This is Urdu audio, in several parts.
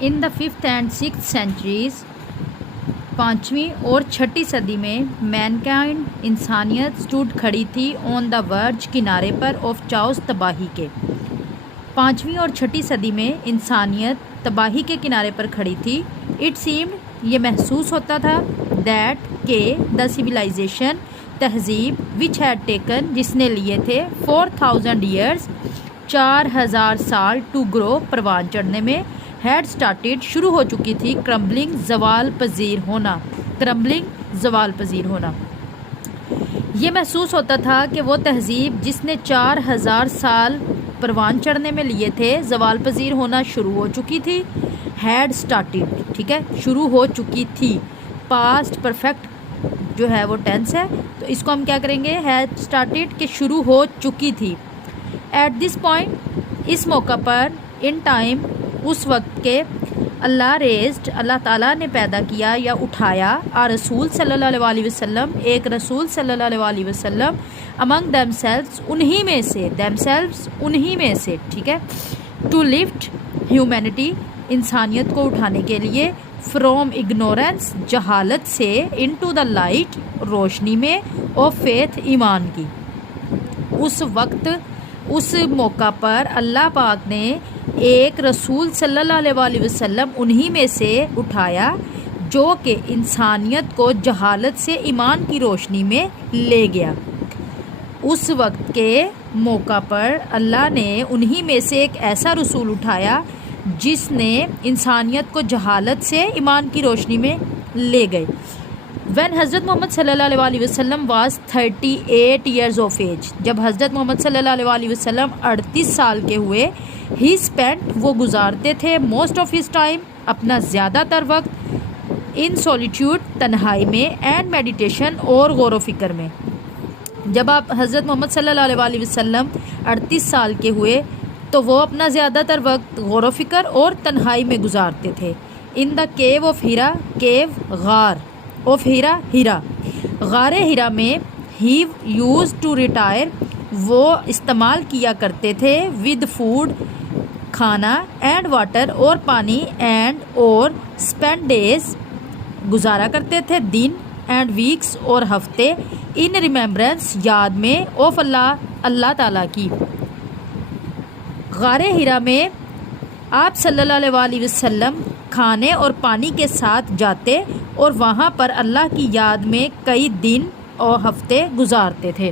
In the 5th and 6th centuries, 5ویں اور 6ٹھی صدی میں مینکائنڈ انسانیت اسٹوڈ کھڑی تھی آن دا ورج کنارے پر آف چاؤس تباہی کے۔ 5ویں اور 6ٹھی صدی میں انسانیت تباہی کے کنارے پر کھڑی تھی۔ اٹ سیمڈ، یہ محسوس ہوتا تھا، دیٹ کہ دا سویلائزیشن، تہذیب، وچ ہیڈ ٹیکن، جس نے لیے تھے 4000 ایئرس، 4000 سال ٹو گرو، پروان چڑھنے میں، ہیڈ سٹارٹیڈ، شروع ہو چکی تھی، کرمبلنگ، زوال پذیر ہونا، کرمبلنگ، زوال پذیر ہونا۔ یہ محسوس ہوتا تھا کہ وہ تہذیب جس نے 4000 سال پروان چڑھنے میں لیے تھے، زوال پذیر ہونا شروع ہو چکی تھی۔ ہیڈ سٹارٹیڈ، ٹھیک ہے، شروع ہو چکی تھی، پاسٹ پرفیکٹ جو ہے وہ ٹینس ہے، تو اس کو ہم کیا کریں گے، ہیڈ سٹارٹیڈ، کہ شروع ہو چکی تھی۔ ایٹ دس پوائنٹ، اس موقع پر، ان ٹائم، اس وقت کے، اللہ ریزڈ، اللہ تعالیٰ نے پیدا کیا یا اٹھایا، رسول صلی اللہ علیہ وسلم، ایک رسول صلی اللہ علیہ وسلم، امنگ دیم سیلوز، انہی میں سے، دیم سیلوز، انہی میں سے، ٹھیک ہے، ٹو لفٹ ہیومینٹی، انسانیت کو اٹھانے کے لیے، فرام اگنورینس، جہالت سے، انٹو دا لائٹ، روشنی میں، آف فیتھ، ایمان کی۔ اس وقت، اس موقع پر اللہ پاک نے ایک رسول صلی اللہ علیہ وسلم انہی میں سے اٹھایا جو کہ انسانیت کو جہالت سے ایمان کی روشنی میں لے گیا۔ اس وقت کے موقع پر اللہ نے انہی میں سے ایک ایسا رسول اٹھایا جس نے انسانیت کو جہالت سے ایمان کی روشنی میں لے گئے۔ وین حضرت محمد صلی اللہ علیہ وسلم واز 38 ایئرز آف ایج، جب حضرت محمد صلی اللہ علیہ وسلم 38 سال کے ہوئے، ہی اسپینٹ، وہ گزارتے تھے، موسٹ آف ہز ٹائم، اپنا زیادہ تر وقت، ان سولیٹیوڈ، تنہائی میں، اینڈ میڈیٹیشن، اور غور و فکر میں۔ جب آپ حضرت محمد صلی اللہ علیہ وسلم 38 سال کے ہوئے تو وہ اپنا زیادہ تر وقت غور و فکر اور تنہائی میں گزارتے تھے۔ ان دا کیو آف ہیرا، کیو، غار، آف ہیرا، ہیرا، غار ہیرا میں، ہی یوز ٹو ریٹائر، وہ استعمال کیا کرتے تھے، ود فوڈ، کھانا، اینڈ واٹر، اور پانی، اینڈ، اور، اسپینڈ ڈیز، گزارا کرتے تھے دن، اینڈ ویکس، اور ہفتے، ان ریممبرنس، یاد میں، آف اللہ، اللہ تعالیٰ کی۔ غار ہیرا میں آپ صلی اللہ علیہ وسلم کھانے اور پانی کے ساتھ جاتے اور وہاں پر اللہ کی یاد میں کئی دن اور ہفتے گزارتے تھے۔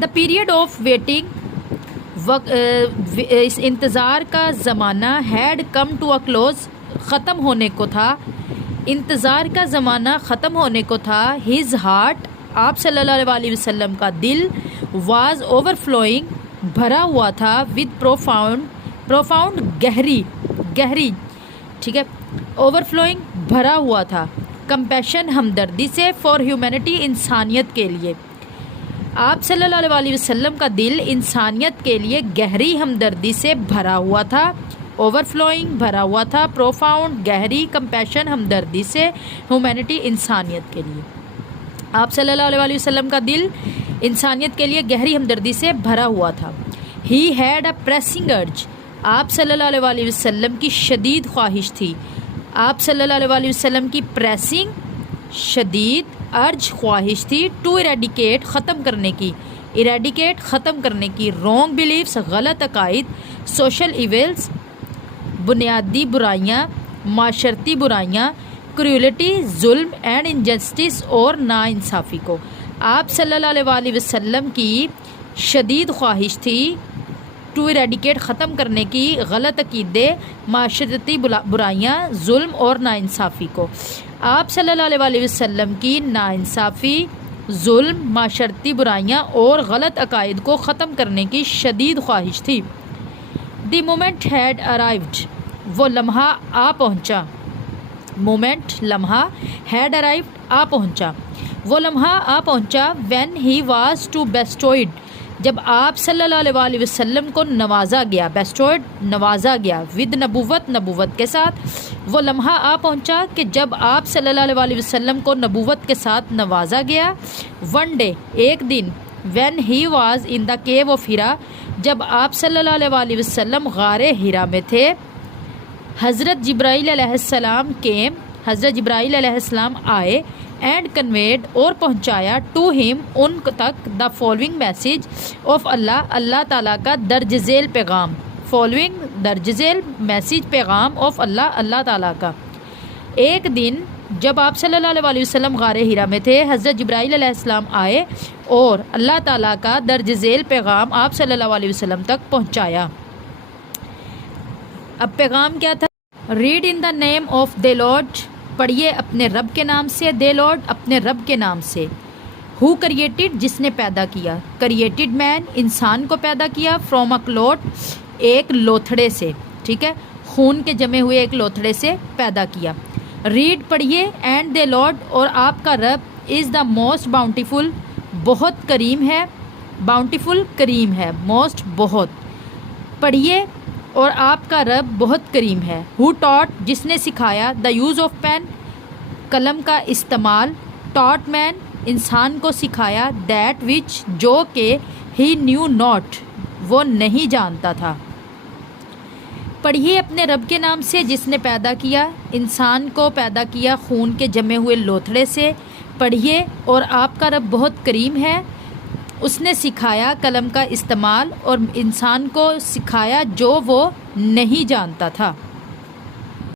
دا پیریڈ آف ویٹنگ، اس انتظار کا زمانہ، had come to a close, ختم ہونے کو تھا، انتظار کا زمانہ ختم ہونے کو تھا۔ ہز ہارٹ، آپ صلی اللہ علیہ وسلم کا دل، واز اوور فلوئنگ، بھرا ہوا تھا، ود پروفاؤنڈ، پروفاؤنڈ، گہری، گہری، ٹھیک ہے، اوور فلوئنگ، بھرا ہوا تھا، کمپیشن، ہمدردی سے، فار ہیومینٹی، انسانیت کے لیے۔ آپ صلی اللہ علیہ وسلم کا دل انسانیت کے لیے گہری ہمدردی سے بھرا ہوا تھا، اوور فلوئنگ، بھرا ہوا تھا، پروفاؤنڈ، گہری، کمپیشن، ہمدردی سے، ہیومینٹی، انسانیت کے لیے۔ آپ صلی اللہ علیہ وسلم کا دل انسانیت کے لیے گہری ہمدردی سے بھرا ہوا تھا۔ ہی ہیڈ اے پریسنگ ارج، آپ صلی اللہ علیہ وسلم کی شدید خواہش تھی، آپ صلی اللہ علیہ وسلم کی پریسنگ، شدید، ارج، خواہش تھی، ٹو ایریڈیکیٹ، ختم کرنے کی، ایریڈیکیٹ، ختم کرنے کی، رانگ بلیفس، غلط عقائد، سوشل ایونٹس، بنیادی برائیاں، معاشرتی برائیاں، کریولٹی، ظلم، اینڈ انجسٹس، اور ناانصافی کو۔ آپ صلی اللہ علیہ وسلم کی شدید خواہش تھی، ٹو ایریڈیکیٹ، ختم کرنے کی، غلط عقیدے، معاشرتی برائیاں، ظلم اور ناانصافی کو۔ آپ صلی اللہ علیہ وسلم کی ناانصافی، ظلم، معاشرتی برائیاں اور غلط عقائد کو ختم کرنے کی شدید خواہش تھی۔ دی مومنٹ ہیڈ ارائیوڈ، وہ لمحہ آ پہنچا، مومنٹ، لمحہ، ہیڈ ارائیوڈ، آ پہنچا، وہ لمحہ آ پہنچا، وین ہی واز ٹو بیسٹوئڈ، جب آپ صلی اللہ علیہ وسلم کو نوازا گیا، بیسٹوئڈ، نوازا گیا، ود نبوت، نبوت کے ساتھ، وہ لمحہ آ پہنچا کہ جب آپ صلی اللہ علیہ وسلم کو نبوت کے ساتھ نوازا گیا۔ ون ڈے، ایک دن، when he was in the cave of Hira, جب آپ صلی اللہ علیہ وسلم غار حرا میں تھے، حضرت جبرائیل علیہ السلام آئے اینڈ کنویڈ اور پہنچایا ٹو ہم ان تک دا فالوئنگ میسج آف اللہ، اللہ تعالیٰ کا درج ذیل پیغام، فالوئنگ درج ذیل میسج پیغام آف اللہ، اللہ تعالیٰ کا۔ ایک دن جب آپ صلی اللہ علیہ وسلم غار حرا میں تھے، حضرت جبرائیل علیہ السلام آئے اور اللہ تعالیٰ کا درج ذیل پیغام آپ صلی اللہ علیہ وسلم تک پہنچایا۔ اب پیغام کیا تھا؟ Read in the name of the lord, پڑھیے اپنے رب کے نام سے، دے لارڈ اپنے رب کے نام سے، ہو کریٹڈ جس نے پیدا کیا، کریٹڈ مین انسان کو پیدا کیا، فرام اے کلوٹ ایک لوتھڑے سے، ٹھیک ہے، خون کے جمے ہوئے ایک لوتھڑے سے پیدا کیا۔ ریڈ پڑھیے، اینڈ دے لارڈ اور آپ کا رب از دا موسٹ باؤنٹیفل بہت کریم ہے، باؤنٹیفل کریم ہے، موسٹ بہت، پڑھیے اور آپ کا رب بہت کریم ہے۔ ہو ٹاٹ جس نے سکھایا، دا یوز آف پین قلم کا استعمال، ٹاٹ مین انسان کو سکھایا، دیٹ وچ جو کہ ہی نیو ناٹ وہ نہیں جانتا تھا۔ پڑھیے اپنے رب کے نام سے جس نے پیدا کیا، انسان کو پیدا کیا خون کے جمے ہوئے لوتھڑے سے، پڑھیے اور آپ کا رب بہت کریم ہے، اس نے سکھایا قلم کا استعمال اور انسان کو سکھایا جو وہ نہیں جانتا تھا۔